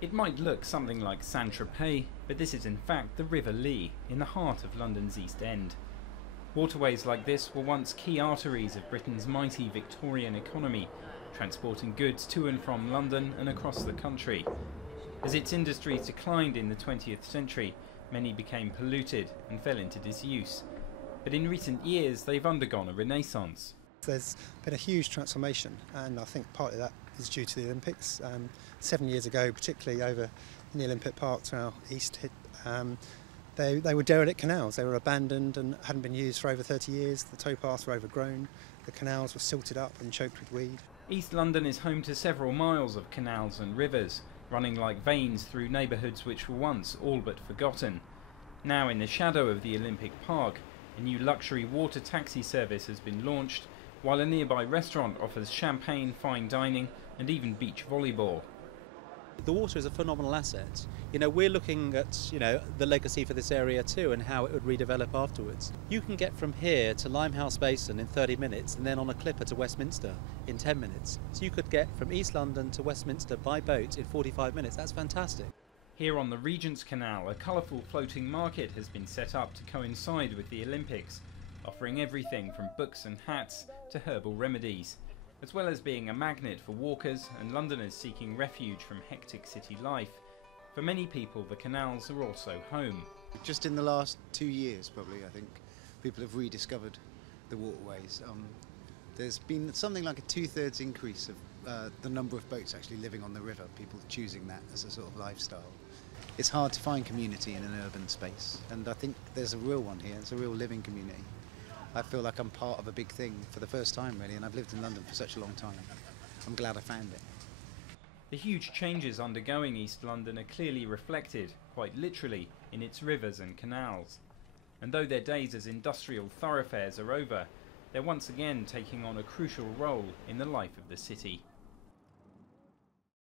It might look something like Saint-Tropez, but this is in fact the River Lee, in the heart of London's East End. Waterways like this were once key arteries of Britain's mighty Victorian economy, transporting goods to and from London and across the country. As its industries declined in the 20th century, many became polluted and fell into disuse. But in recent years, they've undergone a renaissance. There's been a huge transformation, and I think partly that is due to the Olympics. 7 years ago, particularly over in the Olympic Park to our east, they were derelict canals. They were abandoned and hadn't been used for over 30 years. The towpaths were overgrown, the canals were silted up and choked with weed. East London is home to several miles of canals and rivers, running like veins through neighbourhoods which were once all but forgotten. Now, in the shadow of the Olympic Park, a new luxury water taxi service has been launched, while a nearby restaurant offers champagne, fine dining and even beach volleyball. The water is a phenomenal asset. We're looking at, the legacy for this area too and how it would redevelop afterwards. You can get from here to Limehouse Basin in 30 minutes and then on a clipper to Westminster in 10 minutes. So you could get from East London to Westminster by boat in 45 minutes. That's fantastic. Here on the Regent's Canal, a colourful floating market has been set up to coincide with the Olympics, offering everything from books and hats to herbal remedies, as well as being a magnet for walkers and Londoners seeking refuge from hectic city life. For many people, the canals are also home. Just in the last 2 years, probably, I think, people have rediscovered the waterways. There's been something like a 2/3 increase of the number of boats actually living on the river, people choosing that as a sort of lifestyle. It's hard to find community in an urban space, and I think there's a real one here. It's a real living community. I feel like I'm part of a big thing for the first time, really, and I've lived in London for such a long time. I'm glad I found it. The huge changes undergoing East London are clearly reflected, quite literally, in its rivers and canals. And though their days as industrial thoroughfares are over, they're once again taking on a crucial role in the life of the city.